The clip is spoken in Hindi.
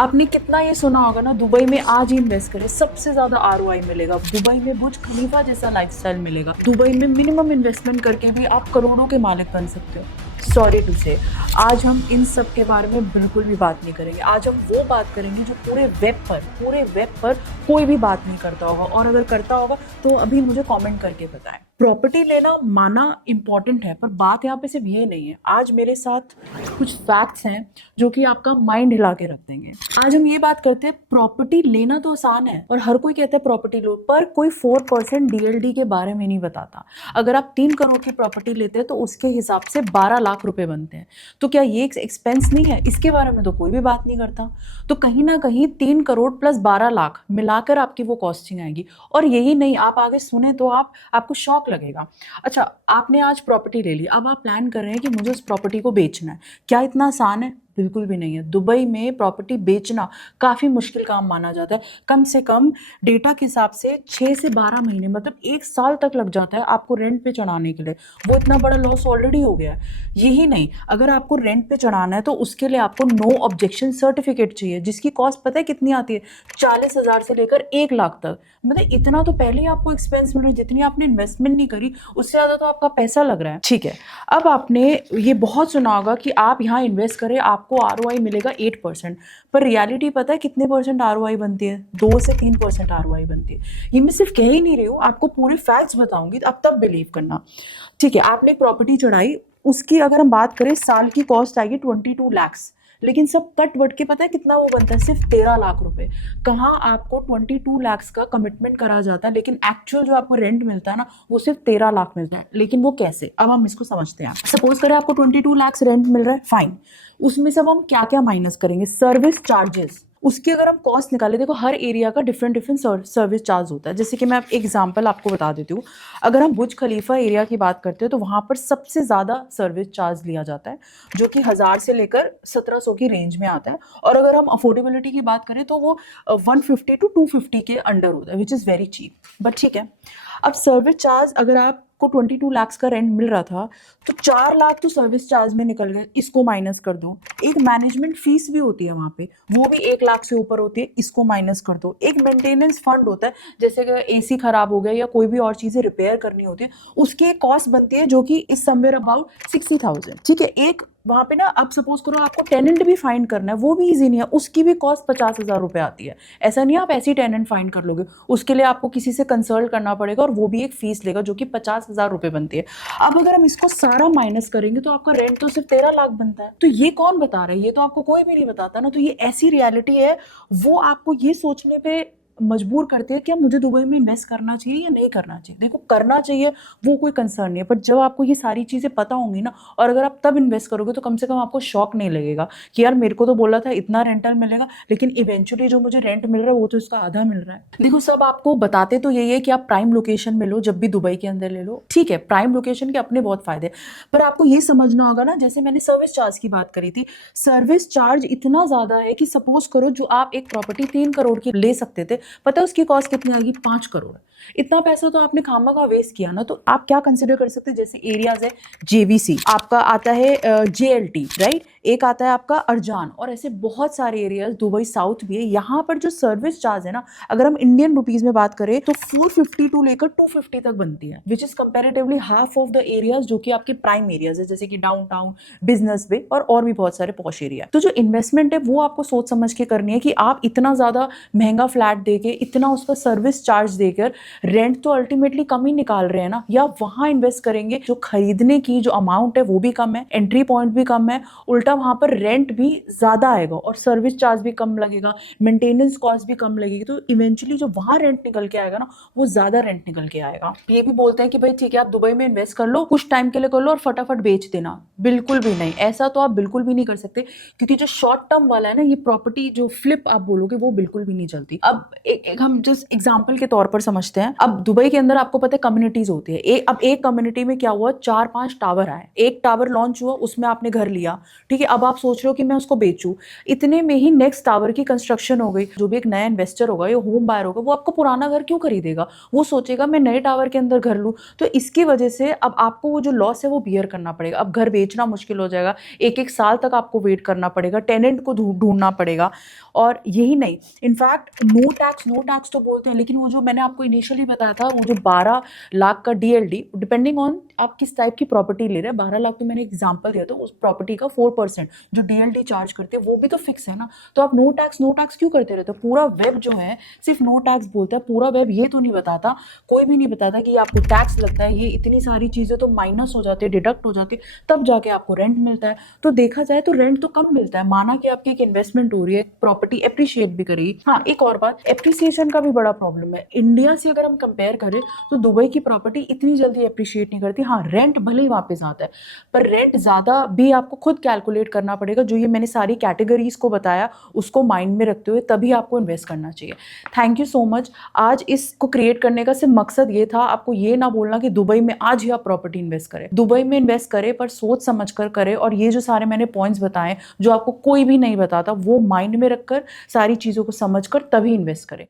आपने कितना ये सुना होगा ना, दुबई में आज ही इन्वेस्ट करें, सबसे ज्यादा आरओआई मिलेगा। दुबई में बुर्ज खलीफा जैसा लाइफस्टाइल मिलेगा। दुबई में मिनिमम इन्वेस्टमेंट करके भी आप करोड़ों के मालिक बन सकते हो। सॉरी टू से, आज हम इन सब के बारे में बिल्कुल भी बात नहीं करेंगे। आज हम वो बात करेंगे जो पूरे वेब पर कोई भी बात नहीं करता होगा, और अगर करता होगा तो अभी मुझे कमेंट करके बताएं। प्रॉपर्टी लेना माना इंपॉर्टेंट है, पर बात यहाँ पे सिर्फ ये नहीं है। आज मेरे साथ कुछ फैक्ट्स हैं जो कि आपका माइंड हिला के रख देंगे। आज हम ये बात करते हैं, प्रॉपर्टी लेना तो आसान है और हर कोई कहता है प्रॉपर्टी लो, पर कोई 4% डीएलडी के बारे में नहीं बताता। अगर आप 3 करोड़ की प्रॉपर्टी लेते हैं तो उसके हिसाब से 12 लाख रुपए बनते हैं। तो क्या ये एक एक्सपेंस नहीं है? इसके बारे में तो कोई भी बात नहीं करता। तो कहीं ना कहीं 3 करोड़ प्लस 12 लाख मिलाकर आपकी वो कॉस्टिंग आएगी। और यही नहीं, आप आगे सुने तो आपको शौक लगेगा। अच्छा, आपने आज प्रॉपर्टी ले ली, अब आप प्लान कर रहे हैं कि मुझे उस प्रॉपर्टी को बेचना है। क्या इतना आसान है? बिल्कुल भी नहीं है। दुबई में प्रॉपर्टी बेचना काफ़ी मुश्किल काम माना जाता है। कम से कम डेटा के हिसाब से 6 से 12 महीने, मतलब 1 साल तक लग जाता है आपको रेंट पे चढ़ाने के लिए। वो इतना बड़ा लॉस ऑलरेडी हो गया है। यही नहीं, अगर आपको रेंट पे चढ़ाना है तो उसके लिए आपको नो ऑब्जेक्शन सर्टिफिकेट चाहिए, जिसकी कॉस्ट पता है कितनी आती है? 40,000 से लेकर 1 लाख तक। मतलब इतना तो पहले ही आपको एक्सपेंस मिल रहा है। जितनी आपने इन्वेस्टमेंट नहीं करी उससे ज़्यादा तो आपका पैसा लग रहा है। ठीक है, अब आपने ये बहुत सुना होगा कि आप यहाँ इन्वेस्ट करें, आपको आरओआई मिलेगा 8%, पर रियलिटी पता है कितने परसेंट आरओआई बनती है? 2 से 3% आरओआई बनती है। ये मैं सिर्फ कह ही नहीं रही हूँ, आपको पूरे फैक्ट्स बताऊंगी, अब तब बिलीव करना। ठीक है, आपने एक प्रॉपर्टी चढ़ाई, उसकी अगर हम बात करें साल की कॉस्ट आएगी 22 लैक्स, लेकिन सब कट वट के पता है कितना वो बनता है? सिर्फ 13 लाख रुपए। कहाँ आपको 22 लैक्स का कमिटमेंट करा जाता है, लेकिन एक्चुअल जो आपको रेंट मिलता है ना, वो सिर्फ 13 लाख मिलता है। लेकिन वो कैसे? अब हम इसको समझते हैं। सपोज करें आपको 22 लैक्स रेंट मिल रहा है, फाइन। उसमें सब हम क्या क्या माइनस करेंगे? Service charges. उसकी अगर हम कॉस्ट निकालें, देखो हर एरिया का डिफरेंट सर्विस चार्ज होता है। जैसे कि मैं एग्जांपल आपको बता देती हूँ। अगर हम बुर्ज खलीफा एरिया की बात करते हैं तो वहाँ पर सबसे ज़्यादा सर्विस चार्ज लिया जाता है, जो कि 1000 से लेकर 1700 की रेंज में आता है। और अगर हम अफोर्डेबिलिटी की बात करें तो वो 150 to 250 के अंडर होता है, which is very cheap. But ठीक है, अब सर्विस चार्ज अगर आपको 22 लाख का रेंट मिल रहा था तो 4 लाख तो सर्विस चार्ज में निकल गए, इसको माइनस कर दो। एक मैनेजमेंट फीस भी होती है वहाँ पे, वो भी 1 लाख से ऊपर होती है, इसको माइनस कर दो। एक मेंटेनेंस फंड होता है, जैसे कि एसी खराब हो गया या कोई भी और चीज़ें रिपेयर करनी होती है, उसकी एक कॉस्ट बनती है जो कि इज समवेयर अबाउट 60,000। ठीक है, एक वहाँ पे ना, अब सपोज करो आपको टेनेंट भी फाइंड करना है, वो भी इजी नहीं है, उसकी भी कॉस्ट 50,000 रुपये आती है। ऐसा नहीं है आप ऐसी टेनेंट फाइंड कर लोगे, उसके लिए आपको किसी से कंसल्ट करना पड़ेगा और वो भी एक फीस लेगा जो कि 50,000 रुपये बनती है। अब अगर हम इसको सारा माइनस करेंगे तो आपका रेंट तो सिर्फ 13 लाख बनता है। तो ये कौन बता रहा है? ये तो आपको कोई भी नहीं बताता ना। तो ये ऐसी रियलिटी है, वो आपको ये सोचने पे मजबूर करते हैं कि मुझे दुबई में इन्वेस्ट करना चाहिए या नहीं करना चाहिए। देखो, करना चाहिए वो कोई कंसर्न नहीं है, बट जब आपको ये सारी चीज़ें पता होंगी ना, और अगर आप तब इन्वेस्ट करोगे तो कम से कम आपको शॉक नहीं लगेगा कि यार मेरे को तो बोला था इतना रेंटल मिलेगा, लेकिन इवेंचुअली जो मुझे रेंट मिल रहा है वो तो इसका आधा मिल रहा है। देखो, सब आपको बताते तो यही है कि आप प्राइम लोकेशन में लो, जब भी दुबई के अंदर ले लो। ठीक है, प्राइम लोकेशन के अपने बहुत फायदे, पर आपको ये समझना होगा ना, जैसे मैंने सर्विस चार्ज की बात करी थी, सर्विस चार्ज इतना ज़्यादा है कि सपोज करो जो आप एक प्रॉपर्टी 3 करोड़ की ले सकते थे, पता है उसकी कॉस्ट कितनी आएगी? 5 करोड़। इतना पैसा तो आपने खामखा वेस्ट किया ना। तो आप क्या कंसिडर कर सकते हैं? जैसे एरियाज है जेवीसी, आपका आता है जेएलटी, राइट, एक आता है आपका अर्जान, और ऐसे बहुत सारे एरियाज, दुबई साउथ भी है। यहाँ पर जो सर्विस चार्ज है ना, अगर हम इंडियन रुपीज में बात करें तो 450 टू लेकर 250 तक बनती है, which is comparatively half of the areas जो कि आपके प्राइम एरियाज है, जैसे कि डाउनटाउन, बिजनेस वे और भी बहुत सारे पॉश एरिया। तो जो इन्वेस्टमेंट है वो आपको सोच समझ के करनी है कि आप इतना ज्यादा महंगा फ्लैट देके, इतना उसका सर्विस चार्ज देकर रेंट तो अल्टीमेटली कम ही निकाल रहे हैं ना, या वहां इन्वेस्ट करेंगे जो खरीदने की जो अमाउंट है वो भी कम है, एंट्री पॉइंट भी कम है, उल्टा वहां पर रेंट भी ज्यादा आएगा और सर्विस चार्ज भी कम लगेगा, मेंटेनेंस कॉस्ट भी कम लगेगी। तो इवेंचुअली जो वहां रेंट निकल के आएगा ना, वो ज्यादा रेंट निकल के आएगा। ये भी बोलते हैं कि भाई ठीक है, आप दुबई में इन्वेस्ट कर लो, कुछ टाइम के लिए कर लो और फटाफट बेच देना। बिल्कुल भी नहीं, ऐसा तो आप बिल्कुल भी नहीं कर सकते, क्योंकि जो शॉर्ट टर्म वाला है ना, ये प्रॉपर्टी जो फ्लिप आप बोलोगे वो बिल्कुल भी नहीं चलती। अब एक हम जस्ट एग्जाम्पल के तौर पर समझते हैं। अब दुबई के अंदर आपको पता है कम्युनिटीज होती है। अब एक कम्युनिटी में क्या हुआ, 4-5 टावर आए, एक टावर लॉन्च हुआ, उसमें आपने घर लिया, ठीक है, ठीक है, अब आप सोच रहे हो कि मैं उसको बेचूं, इतने में ही नेक्स्ट टावर की कंस्ट्रक्शन हो गई। जो भी एक नया इन्वेस्टर होगा या होम बायर होगा, वो आपको पुराना घर क्यों खरीदेगा, वो सोचेगा मैं नए टावर के अंदर घर लूं। तो इसकी वजह से अब आपको वो जो लॉस है वो बियर करना पड़ेगा। अब घर बेचना मुश्किल हो जाएगा, एक एक साल तक आपको वेट करना पड़ेगा, टेनेंट को ढूंढना पड़ेगा। और यही नहीं, इनफैक्ट नो टैक्स तो बोलते हैं, लेकिन वो जो मैंने आपको इनिशियली बताया था, वो जो 12 लाख का डीएलडी, डिपेंडिंग ऑन आप किस टाइप की प्रॉपर्टी ले रहे हैं, 12 लाख तो मैंने एग्जांपल दिया था, उस प्रॉपर्टी का 4% जो डीएलडी चार्ज करते हैं वो भी तो फिक्स है ना। तो आप नो टैक्स क्यों करते रहते हो? पूरा वेब जो है सिर्फ नो टैक्स बोलता है, पूरा वेब ये तो नहीं बताता, कोई भी नहीं बताता कि आपको टैक्स लगता है, ये इतनी सारी चीजें तो माइनस हो जाती है, डिडक्ट हो जाती है, तब जाके आपको रेंट मिलता है। तो देखा जाए तो रेंट तो कम मिलता है, माना कि आपकी एक इन्वेस्टमेंट हो रही है, प्रॉपर्टी एप्रिशिएट भी करेगी। हाँ, एक और बात, एप्रिसिएशन का भी बड़ा प्रॉब्लम है इंडिया से अगर हम कंपेयर करें, तो दुबई की प्रॉपर्टी इतनी जल्दी एप्रिशिएट नहीं करती। हाँ, रेंट भले ही वापस आता है, पर रेंट ज्यादा भी आपको खुद कैलकुलेट करना पड़ेगा। जो ये मैंने सारी कैटेगरीज को बताया, उसको माइंड में रखते हुए तभी आपको इन्वेस्ट करना चाहिए। Thank you so much. आज इसको क्रिएट करने का सिर्फ मकसद ये था, आपको ये ना बोलना कि दुबई में आज ही आप प्रॉपर्टी इन्वेस्ट करें। दुबई में इन्वेस्ट करें, पर सोच समझ कर करें, और ये जो सारे मैंने पॉइंट्स बताए जो आपको कोई भी नहीं बताता, वो माइंड में रखकर सारी चीजों को समझकर तभी इन्वेस्ट करें।